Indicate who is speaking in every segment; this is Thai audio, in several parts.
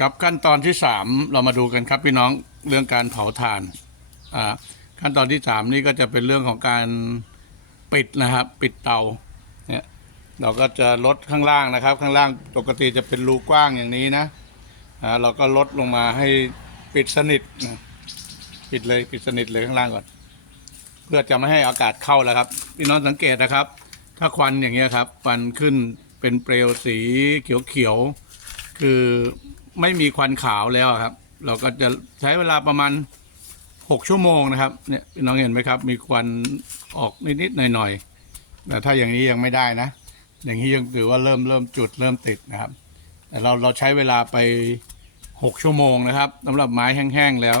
Speaker 1: ครับขั้นตอนที่สามเรามาดูกันครับพี่น้องเรื่องการเผาถ่านอ่าขั้นตอนที่สามนี่ก็จะเป็นเรื่องของการปิดนะครับปิดเตาเนี่ยเราก็จะลดข้างล่างนะครับ ข้างล่างปกติจะเป็นรูกว้างอย่างนี้นะอ่าเราก็ลดลงมาให้ปิดสนิทนะปิดเลยปิดสนิทเลยข้างล่างก่อน เพื่อจะไม่ให้อากาศเข้าแล้วครับ พี่น้องสังเกตนะครับ ถ้าควันอย่างเงี้ยครับควันขึ้นเป็นเปลวสีเขียวๆคือ ไม่มีควันขาวแล้วครับ เราก็จะใช้เวลาประมาณหกชั่วโมงนะครับเนี่ยน้องเห็นไหมครับ มีควันออกนิดๆหน่อยๆแต่ถ้าอย่างนี้ยังไม่ได้นะ อย่างนี้ยังถือว่าเริ่มเริ่มจุดเริ่มติดนะครับ แต่เราเราใช้เวลาไปหกชั่วโมงนะครับสำหรับไม้แห้งๆแล้ว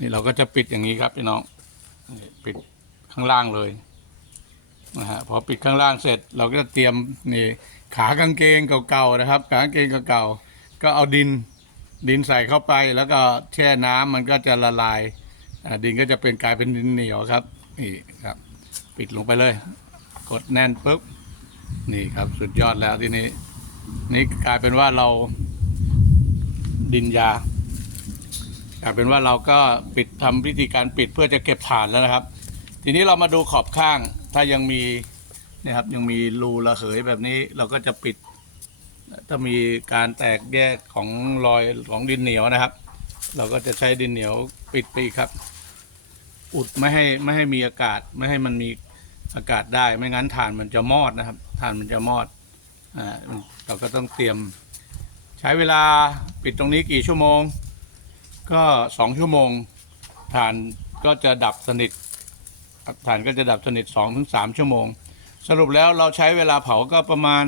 Speaker 1: นี่เราก็จะปิดอย่างนี้ครับพี่น้องปิดข้างล่างเลยนะฮะพอปิดข้างล่างเสร็จ เราก็จะเตรียมนี่ขากางเกงเก่าๆนะครับ ขากางเกงเก่าๆ ก็เอาดินดินใส่เข้าไปแล้วก็แช่น้ำมันก็จะละลายดินก็จะเป็นกลายเป็นดินเหนียวครับนี่ครับ ปิดลงไปเลย กดแน่นปุ๊บนี่ครับสุดยอดแล้วทีนี้ นี่กลายเป็นว่าเราดินยากลายเป็นว่าเราก็ปิดทำพิธีการปิดเพื่อจะเก็บฐานแล้วนะครับ ทีนี้เรามาดูขอบข้างถ้ายังมีนี่ครับยังมีรูระเหยแบบนี้เราก็จะปิด ถ้ามีการแตกแยกของรอยของดินเหนียวนะครับ เราก็จะใช้ดินเหนียวปิดไปอีกครับ อุดไม่ให้ไม่ให้มีอากาศไม่ให้มันมีอากาศได้ไม่งั้นฐานมันจะมอดนะครับฐานมันจะมอดอ่าเราก็ต้องเตรียม ใช้เวลาปิดตรงนี้กี่ชั่วโมง ก็สองชั่วโมงฐานก็จะดับสนิทฐานก็จะดับสนิทสองถึงสามชั่วโมง สรุปแล้วเราใช้เวลาเผาก็ประมาณ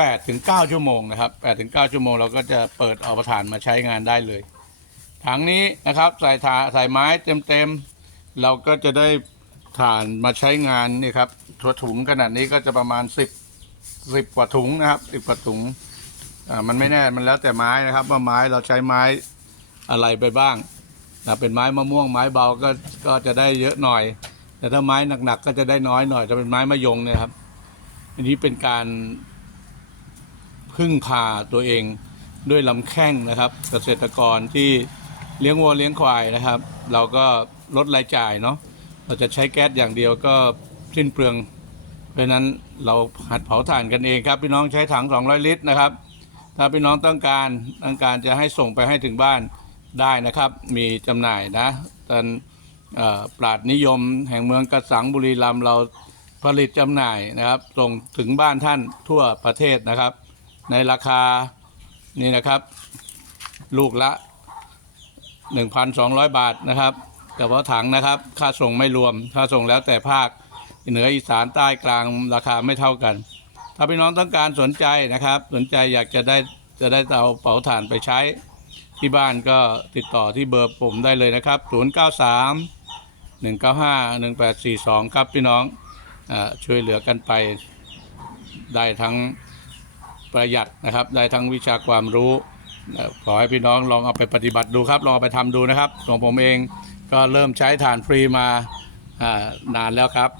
Speaker 1: 8ปดถึงเชั่วโมงนะครับ8ปดถึงเชั่วโมงเราก็จะเปิดเอาถ่านมาใช้งานได้เลย ถังนี้นะครับใส่ถาใส่ไม้เต็มๆ เราก็จะได้ถ่านมาใช้งานนี่ครับถัวถุงขนาดนี้ก็จะประมาณ 10 10กว่าถุงนะครับ10กว่าถุงอ่ามันไม่แน่มันแล้วแต่ไม้นะครับ ว่าไม้เราใช้ไม้อะไรไปบ้างนะเป็นไม้มะม่วงไม้เบาก็ก็จะได้เยอะหน่อย แต่ถ้าไม้หนักๆก็จะได้น้อยหน่อยจะเป็นไม้มะยงเนี่ยครับอันนี้เป็นการ พึ่งพาตัวเองด้วยลำแข้งนะครับ เกษตรกรที่เลี้ยงวัวเลี้ยงควายนะครับ เราก็ลดรายจ่ายเนาะเราจะใช้แก๊สอย่างเดียวก็สิ้นเปลือง เพราะนั้นเราหัดเผาถ่านกันเองครับ พี่น้องใช้ถัง 200 ลิตรนะครับ ถ้าพี่น้องต้องการต้องการจะให้ส่งไปให้ถึงบ้านได้นะครับ มีจำหน่ายนะตอนปราดนิยมแห่งเมืองกระสังบุรีรัมย์เราผลิตจำหน่ายนะครับส่งถึงบ้านท่านทั่วประเทศนะครับ ในราคานี่นะครับ ลูกละ 1,200 บาทนะครับแต่ว่าถังนะครับ ค่าส่งไม่รวม ค่าส่งแล้วแต่ภาคเหนืออีสานใต้กลางราคาไม่เท่ากัน ถ้าพี่น้องต้องการสนใจนะครับ สนใจอยากจะได้จะได้เอาเป๋าถ่านไปใช้ที่บ้านก็ติดต่อที่เบอร์ผมได้เลยนะครับ 093 195 1842 ครับพี่น้องอช่วยเหลือกันไปได้ทั้ง ประหยัดนะครับได้ทั้งวิชาความรู้ขอให้พี่น้องลองเอาไปปฏิบัติดูครับ ลองเอาไปทำดูนะครับของผมเองก็เริ่มใช้ฐานฟรีมานานแล้วครับ